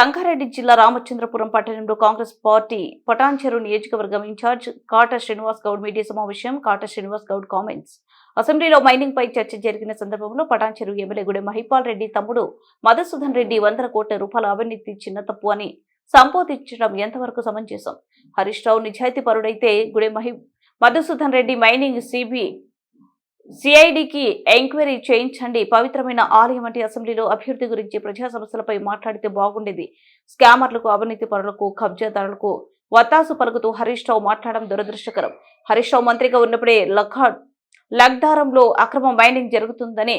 సంగారెడ్డి జిల్లా రామచంద్రపురం పట్టణంలో కాంగ్రెస్ పార్టీ పటాన్చెరు నియోజకవర్గం ఇన్ఛార్జ్ కాటా శ్రీనివాస్ గౌడ్ మీడియా సమావేశం. కాటా శ్రీనివాస్ గౌడ్ కామెంట్స్. అసెంబ్లీలో మైనింగ్ పై చర్చ జరిగిన సందర్భంలో పటాన్చెరు ఎమ్మెల్యే గుడెం మహిపాల్ రెడ్డి తమ్ముడు మధుసూదన్ రెడ్డి 100 కోట్ల రూపాయల అవినీతి చిన్న తప్పు అని సంబోధించడం ఎంతవరకు సమంజసం? హరీష్ రావు నిజాయితీ పరుడైతే గుడెం మధుసూదన్ రెడ్డి మైనింగ్ సిఐడికి ఎంక్వైరీ చేయించండి. పవిత్రమైన ఆలయం వంటి అసెంబ్లీలో అభివృద్ధి గురించి ప్రజా సమస్యలపై మాట్లాడితే బాగుండేది. స్కామర్లకు, అవినీతి పరులకు, కబ్జాదారులకు వత్తాసు పలుకుతూ హరీష్ రావు మాట్లాడడం దురదృష్టకరం. హరీష్ రావు మంత్రిగా ఉన్నప్పుడే లగ్దారంలో అక్రమ మైనింగ్ జరుగుతుందని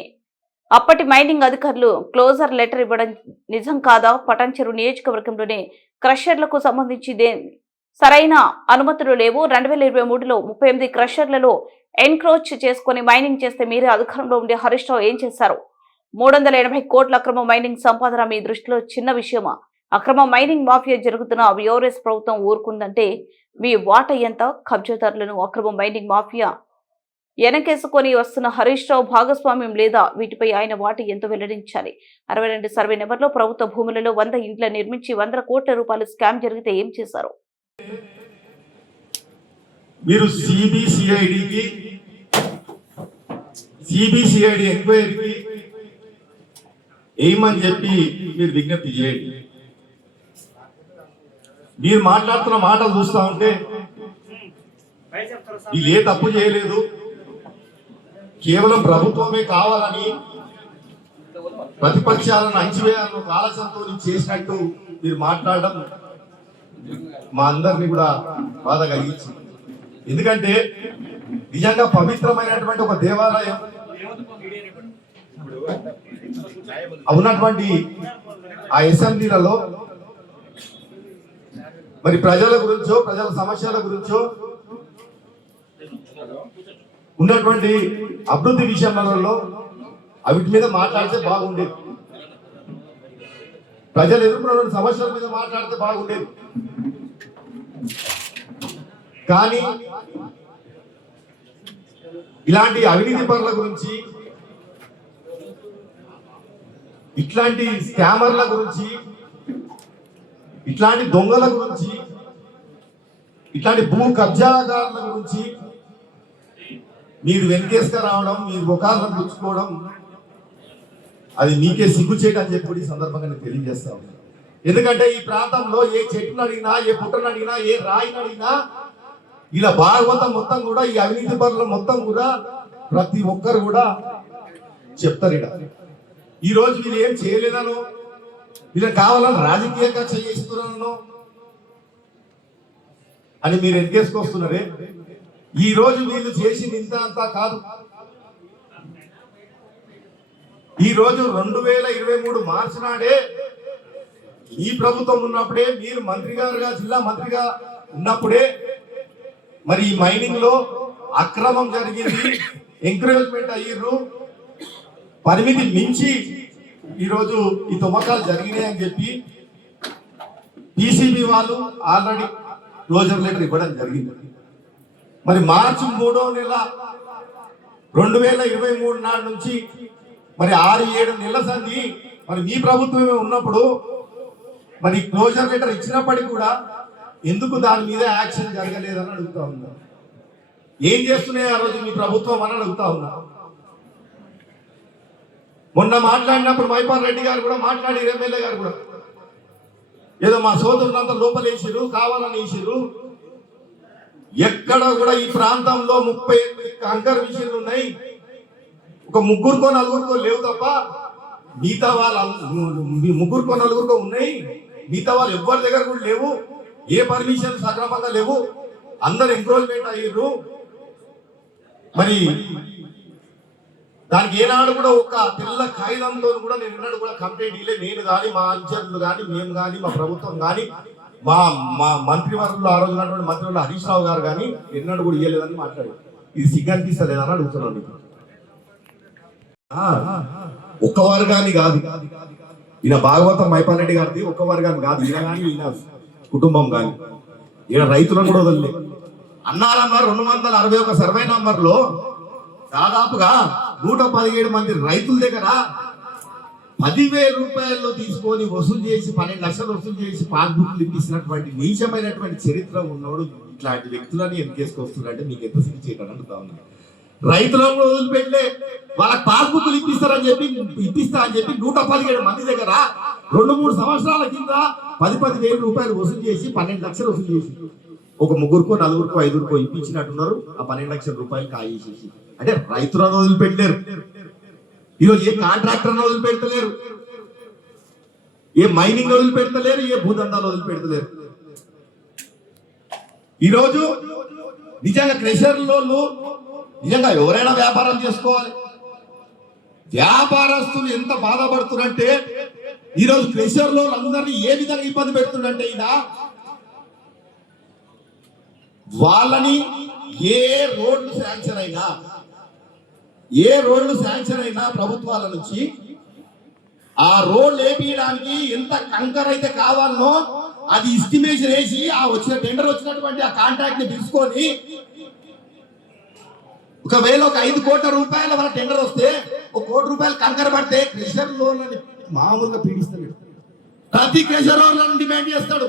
అప్పటి మైనింగ్ అధికారులు క్లోజర్ లెటర్ ఇవ్వడం నిజం కాదా? పటాన్చెరు నియోజకవర్గంలోని క్రషర్లకు సంబంధించి సరైన అనుమతులు లేవు. 2023లో 38 క్రషర్లలో ఎన్క్రోచ్ చేసుకుని మైనింగ్ చేస్తే మీరే అధికారంలో ఉండే హరీష్ రావు ఏం చేశారు? 380 కోట్ల అక్రమ మైనింగ్ సంపాదన మీ దృష్టిలో చిన్న విషయమా? అక్రమ మైనింగ్ మాఫియా జరుగుతున్న యూఆర్ఎస్ ప్రభుత్వం ఊరుకుందంటే మీ వాట ఎంత? కబ్జాదారులను అక్రమ మైనింగ్ మాఫియా వెనకేసుకొని వస్తున్న హరీష్ రావు భాగస్వామ్యం లేదా? వీటిపై ఆయన వాటి ఎంతో వెల్లడించాలి. 62 సర్వే నెంబర్లో ప్రభుత్వ భూములలో 100 ఇండ్ల నిర్మించి 100 కోట్ల రూపాయలు స్కామ్ జరిగితే ఏం చేశారు? మీరు సిబిసిఐడి ఎంక్వైరీకి ఏమని చెప్పి మీరు విజ్ఞప్తి చేయండి. మీరు మాట్లాడుతున్న మాటలు చూస్తా ఉంటే వీళ్ళు ఏ తప్పు చేయలేదు, కేవలం ప్రభుత్వమే కావాలని ప్రతిపక్షాలను అణచివేయాలని ఒక ఆలోచనతో చేసినట్టు మీరు మాట్లాడడం మా అందరినీ కూడా బాధ కలిగించింది. ఎందుకంటే నిజంగా పవిత్రమైనటువంటి ఒక దేవాలయం ఉన్నటువంటి ఆ అసెంబ్లీలలో మరి ప్రజల గురించో, ప్రజల సమస్యల గురించో, ఉన్నటువంటి అభివృద్ధి విషయంలో వీటి మీద మాట్లాడితే బాగుండేది. ప్రజలు ఎదుర్కొన్న సమస్యల మీద మాట్లాడితే బాగుండేది. కానీ ఇలాంటి అవినీతి పరుల గురించి, ఇట్లాంటి స్కామర్ల గురించి, ఇట్లాంటి దొంగల గురించి, ఇట్లాంటి భూ కబ్జాదారుల గురించి మీరు వెనకేసుకు రావడం, మీరు ముఖాలను పుచ్చుకోవడం అది మీకే సిగ్గు చేయడం అని చెప్పి ఈ సందర్భంగా నేను తెలియజేస్తా ఉన్నాను. ఎందుకంటే ఈ ప్రాంతంలో ఏ చెట్టును అడిగినా, ఏ పుట్టను అడిగినా, ఏ రాయిని అడిగినా ఇలా భాగవతం మొత్తం కూడా ఈ అవినీతి పరులు మొత్తం కూడా ప్రతి ఒక్కరు కూడా చెప్తారు. ఈ రోజు వీళ్ళు ఏం చేయలేదనో, వీళ్ళకి కావాలని రాజకీయ కక్ష చేస్తున్నానో అని మీరు ఎన్కేసుకొస్తున్నారే. ఈ రోజు వీళ్ళు చేసింది ఇంత అంతా కాదు. ఈ రోజు 2023 మార్చి నాడే ఈ ప్రభుత్వం ఉన్నప్పుడే, మీరు మంత్రి గారుగా, జిల్లా మంత్రిగా ఉన్నప్పుడే మరి ఈ మైనింగ్ లో అక్రమం జరిగింది, ఎంకరేజ్మెంట్ అయ్యారు, పరిమితి మించి ఈరోజు ఈ తుమ్మకాలు జరిగినాయి అని చెప్పి పిసిబి వాళ్ళు ఆల్రెడీ క్లోజర్ లెటర్ ఇవ్వడం జరిగింది. మరి మార్చి 3వ నెల 2023 నాటి నుంచి మరి 6-7 నెలల సంది మరి మీ ప్రభుత్వమే ఉన్నప్పుడు మరి క్లోజర్ లెటర్ ఇచ్చినప్పటికీ కూడా ఎందుకు దాని మీద యాక్షన్ జరగలేదని అడుగుతా ఉన్నా. ఏం చేస్తున్నాయి ఆ రోజు మీ ప్రభుత్వం అని అడుగుతా ఉన్నా. మొన్న మాట్లాడినప్పుడు మహిపాల్ రెడ్డి గారు కూడా మాట్లాడి, ఎమ్మెల్యే గారు కూడా ఏదో మా సోదరులంతా లోపలేసిరు, కావాలని వేసిరు. ఎక్కడ కూడా ఈ ప్రాంతంలో 38 కంకర్ మిషన్లు ఉన్నాయి. ఒక 3-4 లేవు తప్ప మిగతా వాళ్ళు 3-4 ఉన్నాయి. మిగతా వాళ్ళు ఎవరి దగ్గర కూడా లేవు. ఏ పర్మిషన్ సక్రమంగా లేవు. అందరు ఎంక్రోచ్మెంట్ అయ్యారు. మరి దానికి ఏనాడు కూడా ఒక తెల్ల కాగితంతో కూడా నేను ఎన్నడూ కూడా కంప్లైంట్ ఇవ్వలేదు. నేను కానీ, మా అంచర్లు కానీ, మేము కానీ, మా ప్రభుత్వం కానీ, మా మంత్రివర్గంలో ఆ రోజు ఉన్నటువంటి మంత్రివర్గంలో హరీష్ రావు గారు కానీ ఎన్నడూ కూడా ఇవ్వలేదని మాట్లాడారు. ఇది సిగ్గనిపిస్తలేదని అడుగుతున్నాను. ఒక్క వర్గాన్ని కాదు, ఈయన భాగవతం మహిపాల్ రెడ్డి గారిది ఒక్క వర్గాన్ని కాదు. ఈయన కానీ, ఈయన కుటుంబం కానీ, ఈయన రైతులను కూడా వదలలేదు. అన్నారన్నారు 261 సర్వే నంబర్లో దాదాపుగా 117 మంది రైతుల దగ్గర 10,000 రూపాయల్లో తీసుకొని వసూలు చేసి 12 లక్షలు వసూలు చేసి పాస్బుక్లు ఇప్పిస్తున్నటువంటి నీచమైనటువంటి చరిత్ర ఉన్నోడు ఇట్లాంటి వ్యక్తులని ఎన్కేసుకొస్తున్నారంటే మీకు ఎంత సిగ్గు చేయడం అడుగుతా ఉన్నాను. రైతులను కూడా వదిలిపెట్టలే, వాళ్ళకి పాస్బుక్లు ఇప్పిస్తారని చెప్పి ఇప్పిస్తా అని చెప్పి 117 మంది దగ్గర 2-3 సంవత్సరాల కింద 10,000 రూపాయలు వసూలు చేసి 12 లక్షలు వసూలు చేసి ఒక 3కో 4కో 5కో ఇప్పించినట్టున్నారు. ఆ 12 లక్షల రూపాయలు కాయేసేసి అంటే రైతులను వదిలిపెట్టలేరు. ఈరోజు ఏ కాంట్రాక్టర్ను వదిలిపెడతలేరు, ఏ మైనింగ్ వదిలిపెడతలేరు, ఏ భూదందాలు వదిలిపెడతలేరు. ఈరోజు నిజంగా క్రెషర్లో నిజంగా ఎవరైనా వ్యాపారం చేసుకోవాలి. వ్యాపారస్తులు ఎంత బాధపడుతున్నారంటే ఈరోజు క్రెషర్లో అందరినీ ఏ విధంగా ఇబ్బంది పెడుతుందంటే ఈయన వాళ్ళని ఏ రోడ్లు శాంక్షన్ అయినా ప్రభుత్వాల నుంచి ఆ రోడ్లు వేపించడానికి ఎంత కంకర్ అయితే కావాలనో అది ఎస్టిమేషన్ వేసి ఆ వచ్చిన టెండర్ వచ్చినటువంటి ఆ కాంట్రాక్ట్ ని తీసుకొని ఒకవేళ ఒక 5 కోట్ల రూపాయల మన టెండర్ వస్తే 1 కోటి రూపాయలు కంకర పడితే క్రెషర్ లోన్లని మామూలుగా పీడిస్తాడు. ప్రతి క్రెషర్ లోన్లను డిమాండ్ చేస్తాడు,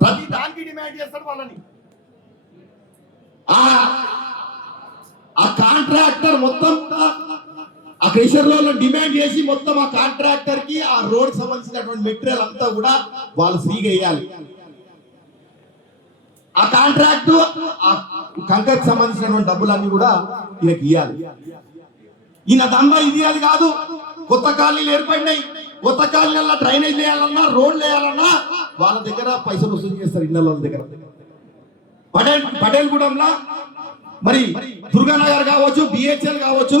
ప్రతి దానికి డిమాండ్ చేస్తాడు వాళ్ళని. ఆ కాంట్రాక్టర్ మొత్తం ఆ క్రెషర్ లోన్లను డిమాండ్ చేసి మొత్తం ఆ కాంట్రాక్టర్ కి ఆ రోడ్ సంబంధించినటువంటి మెటీరియల్ అంతా కూడా వాళ్ళు ఫ్రీగా వేయాలి. ఆ కాంట్రాక్ట్ ఆ కంకర్కి సంబంధించినటువంటి డబ్బులన్నీ కూడా ఈయనకి ఇవ్వాలి. ఈయన దందా ఇది అది కాదు. కొత్త కాలనీలు ఏర్పడినాయి, కొత్త కాలనీల డ్రైనేజ్ వేయాలన్నా రోడ్లు వేయాలన్నా వాళ్ళ దగ్గర పైసలు వసూలు చేస్తారు. ఇళ్ళ దగ్గర పటేల్ గూడెంలో మరి దుర్గానగర్ కావచ్చు, బిహెచ్ఎల్ కావచ్చు,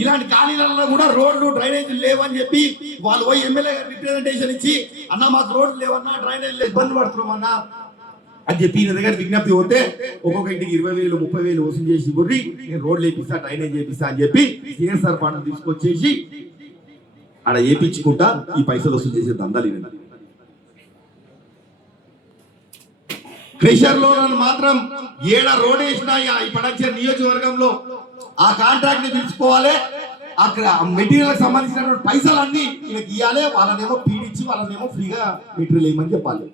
ఇలాంటి కాలనీలలో కూడా రోడ్లు డ్రైనేజీలు లేవని చెప్పి వాళ్ళు పోయి ఎమ్మెల్యే రిప్రజెంటేషన్ ఇచ్చి అన్న మాకు రోడ్లు లేవన్నా డ్రైనేజ్ ఇబ్బంది పడుతున్నామన్నా అని చెప్పి ఈయన దగ్గర విజ్ఞప్తి పోతే ఒక్కొక్క ఇంటికి 20,000 30,000 వసూలు చేసి గుర్రి నేను రోడ్లు వేపిస్తా డ్రైనేజ్ చేపిస్తా అని చెప్పి సిఎస్ఆర్ ఫండ్ తీసుకొచ్చేసి ఆడ వేపించుకుంటా ఈ పైసలు వసూలు చేసే దందాలు ఈయన. క్రెషర్ లోన్ మాత్రం ఏడ రోడ్ వేసినా ఈ పడంచేరు నియోజకవర్గంలో ఆ కాంట్రాక్ట్ ని తీసుకోవాలి, అక్కడ మెటీరియల్ సంబంధించినటువంటి పైసలు అన్ని ఈయనకి ఇవ్వాలి. వాళ్ళనేమో పీడించి వాళ్ళనేమో ఫ్రీగా మెటీరియల్ వేయమని చెప్పాలి.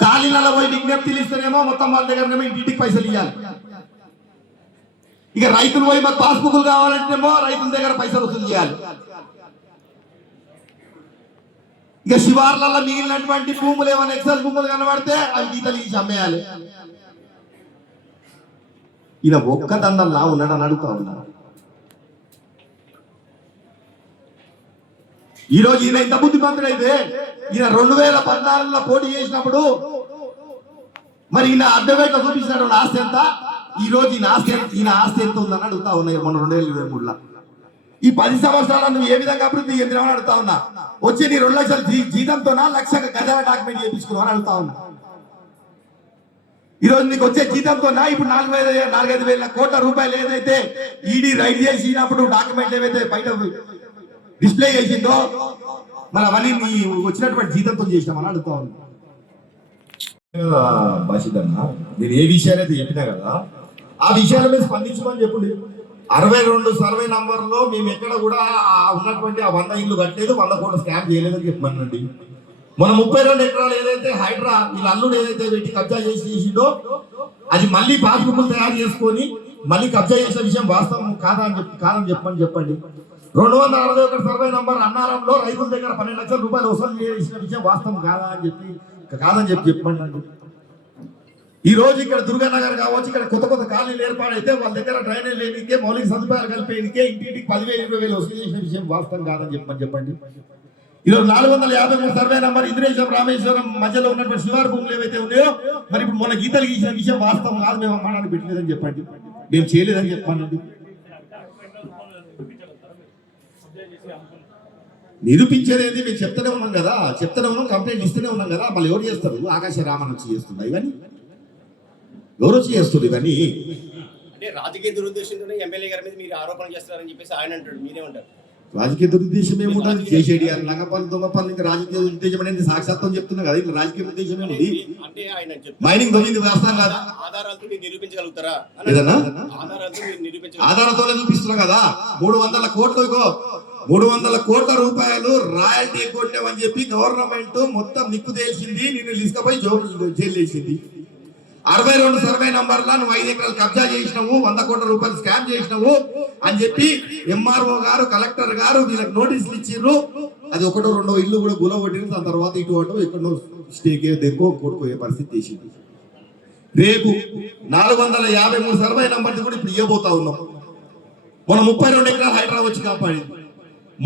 కాలనీలలో పోయి విజ్ఞప్తిలు ఇస్తేనేమో మొత్తం వాళ్ళ దగ్గర ఇంటికి పైసలు ఇవ్వాలి. ఇక రైతులు పోయి మాకు పాస్బుక్లు కావాలంటేమో రైతుల దగ్గర పైసలు వసూలు చేయాలి. ఇక శివార్లలో మిగిలినటువంటి భూములు ఏమైనా ఎక్సైజ్ భూములు కనబడితే అవి గీతలు ఇచ్చి అమ్మేయాలి. ఈయన ఒక్క దండల్లా ఉన్నాడని అడుగుతా ఉన్నా. ఈరోజు ఈయన ఇంత బుద్ధిమంతుడైతే ఈయన 2014లో పోటీ చేసినప్పుడు మరి ఈయన అడ్డవేట్లో చూపించినటువంటి ఆస్తి ఎంత, ఈ రోజు ఈయన ఆస్తి ఎంత ఉందని అడుగుతా ఉన్నాయి. మొన్న 2023లో ఈ 10 సంవత్సరాలు నువ్వు ఏ విధంగా అభివృద్ధి చెందినావని అడుగుతా ఉన్నా. వచ్చి నీ 2 లక్షల జీతంతో 1 లక్ష గజాల డాక్యుమెంట్ చేయించుకున్నావు అని అడుగుతా ఉన్నా. ఈ రోజు నీకు వచ్చే జీతంతో ఇప్పుడు 4-5 వేల కోట్ల రూపాయలు ఏదైతే ఈడీ రైడ్ చేసినప్పుడు డాక్యుమెంట్లు ఏవైతే బయట డిస్ప్లే చేసిందో మరి అవన్నీ నీ వచ్చినటువంటి జీతంతో చేసినామని అడుగుతా ఉన్నా. భాషిదన్న నేను ఏ విషయాలైతే చెప్పినా కదా ఆ విషయాల మీద స్పందించమని చెప్పండి. 62 సర్వే నంబర్లో మేము ఎక్కడ కూడా ఉన్నటువంటి ఆ 100 ఇళ్ళు కట్టలేదు, 100 కోట్ల స్కామ్ చేయలేదని చెప్పమనండి. మన 32 ఎకరాలు ఏదైతే హైడ్రా వీళ్ళ అల్లుడు ఏదైతే పెట్టి కబ్జా చేసిందో అది మళ్ళీ పాస్బుక్లు తయారు చేసుకొని మళ్ళీ కబ్జా చేసే విషయం వాస్తవం కాదని చెప్పండి. 261 సర్వే నంబర్ అన్నారంలో రైతుల దగ్గర 12 లక్షల రూపాయలు వసూలు చేసిన విషయం వాస్తవం కాదని చెప్పండి. ఈ రోజు ఇక్కడ దుర్గానగర్ కావచ్చు, ఇక్కడ కొత్త కాలనీలు ఏర్పాటైతే వాళ్ళ దగ్గర డ్రైనేజ్ లేనికే మౌలిక సదుపాయాలు కలిపేనికే ఇంటింటికి 10,000-20,000 వసూలు చేసిన విషయం వాస్తవం కాదని చెప్పండి. ఈరోజు 453 సర్వే నంబర్ ఇంద్రేశ్వరం రామేశ్వరం మధ్యలో ఉన్నటువంటి శివారు భూములు ఏవైతే ఉన్నాయో మరి ఇప్పుడు మొన్న గీతలు గీసిన విషయం వాస్తవం కాదు, మేము అమ్మానాన్ని పెట్టలేదని చెప్పండి, మేము చేయలేదని చెప్పండి. నిరూపించేది మేము చెప్తూనే ఉన్నాం కదా, కంప్లైంట్ ఇస్తూనే ఉన్నాం కదా. మళ్ళీ ఎవరు చేస్తారు? ఆకాశ రామన్ వచ్చి చేస్తుంది ఇవన్నీ, ఎవరు వచ్చి చేస్తుంది ఇవన్నీ. అంటే రాజకీయ దురుద్దేశంతో ఎమ్మెల్యే గారి మీద మీరు ఆరోపణ చేస్తారని చెప్పేసి ఆయన అంటాడు, మీరేమంటారు? రాజకీయ దురుద్దేశం ఏముంటుంది? చేసేది లంగపల్లి దొంగపల్లి ఇంకా రాజకీయ ఉద్దేశం అనేది సాక్షాత్వం చెప్తున్నా కదా, ఇంకా రాజకీయ ఉద్దేశం ఏముంది? అంటే ఆయన మైనింగ్ దొంగింది వాస్తవం కాదా? ఆధారాలతో మీరు నిరూపించగలుగుతారా? ఏదన్నా ఆధారాలతో ఆధారంతో చూపిస్తున్నాం కదా. 300 కోట్లు 300 కోట్ల రూపాయలు రాయల్టీ కొట్టామని చెప్పి గవర్నమెంట్ మొత్తం నిప్పు తేల్చింది, నిన్ను తీసుకుపోయి జైలు వేసింది. 62 సర్వే నంబర్లా నువ్వు 5 ఎకరాలు కబ్జా చేసినావు, 100 కోట్ల రూపాయలు స్కామ్ చేసినావు అని చెప్పి ఎంఆర్ఓ గారు, కలెక్టర్ గారు వీళ్ళకి నోటీసులు ఇచ్చిర్రు. అది ఒకటో రెండో ఇల్లు కూడా గుల కొట్టింది. దాని తర్వాత ఇటు అటు ఎక్కడో స్టేకే దేనికో కొట్టుకోయే పరిస్థితి చేసింది. రేపు 453 సర్వే నంబర్ది కూడా ఇప్పుడు ఇవ్వబోతా ఉన్నాం. మొన్న 32 ఎకరాలు హైదరాబాద్ వచ్చి కాపాడింది.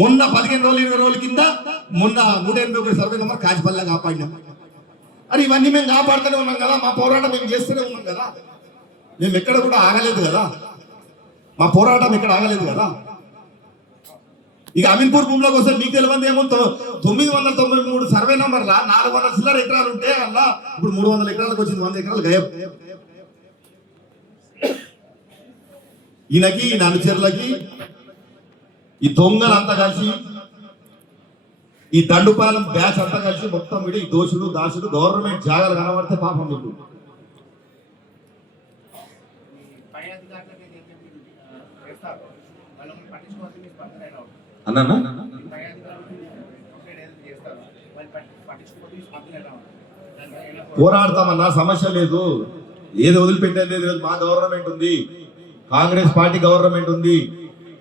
మొన్న 15 రోజులు 20 రోజుల కింద మొన్న 181 సర్వే నంబర్ కాచిపల్లి కాపాడినాం. అని ఇవన్నీ మేము కాపాడుతూనే ఉన్నాం కదా, మా పోరాటం మేము చేస్తూనే ఉన్నాం కదా, మేము ఎక్కడ కూడా ఆగలేదు కదా, మా పోరాటం ఎక్కడ ఆగలేదు కదా. ఇక అమీన్పూర్ భూమిలోకి వస్తే మీకు తెలియదు ఏమో 993 సర్వే నంబర్లా 400 చిల్లర ఎకరాలు ఉంటే అలా ఇప్పుడు 300 ఎకరాలకు వచ్చింది, 100 ఎకరాలు గయబ్. ఈయనకి ఈయన అనుచరులకి ఈ దొంగలంతా కలిసి ఈ దండుపాలెం బ్యాచ్ అంతా కలిసి మొత్తం విడి ఈ దోషుడు దాసుడు గవర్నమెంట్ జాగాలు కనబడితే పాపం మీకు అన్నా పోరాడతామన్నా, సమస్య లేదు, ఏది వదిలిపెట్టేది లేదు. మా గవర్నమెంట్ ఉంది, కాంగ్రెస్ పార్టీ గవర్నమెంట్ ఉంది,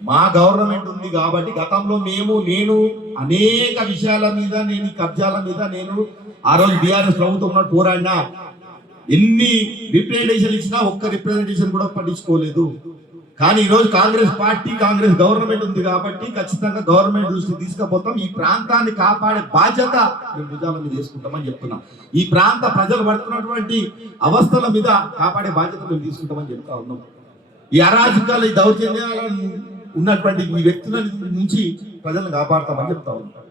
మా గవర్నమెంట్ ఉంది కాబట్టి గతంలో నేను అనేక విషయాల మీద, నేను కబ్జాల మీద నేను ఆ రోజు బీఆర్ఎస్ ప్రభుత్వం ఉన్నట్టు పోరాడినా. ఎన్ని రిప్రజెంటేషన్ ఇచ్చినా ఒక్క రిప్రజెంటేషన్ కూడా పట్టించుకోలేదు. కానీ ఈ రోజు కాంగ్రెస్ పార్టీ, కాంగ్రెస్ గవర్నమెంట్ ఉంది కాబట్టి ఖచ్చితంగా గవర్నమెంట్ దృష్టికి తీసుకుపోతాం. ఈ ప్రాంతాన్ని కాపాడే బాధ్యత మేము భుజాల మీద తీసుకుంటామని చెప్తున్నాం. ఈ ప్రాంత ప్రజలు పడుతున్నటువంటి అవస్థల మీద కాపాడే బాధ్యత మేము తీసుకుంటామని చెప్తా ఉన్నాం. ఈ అరాజకాలు, ఈ దౌర్జన్యాలను ఉన్నటువంటి ఈ వ్యక్తుల నుంచి ప్రజలను కాపాడతామని చెప్తా ఉన్నాం.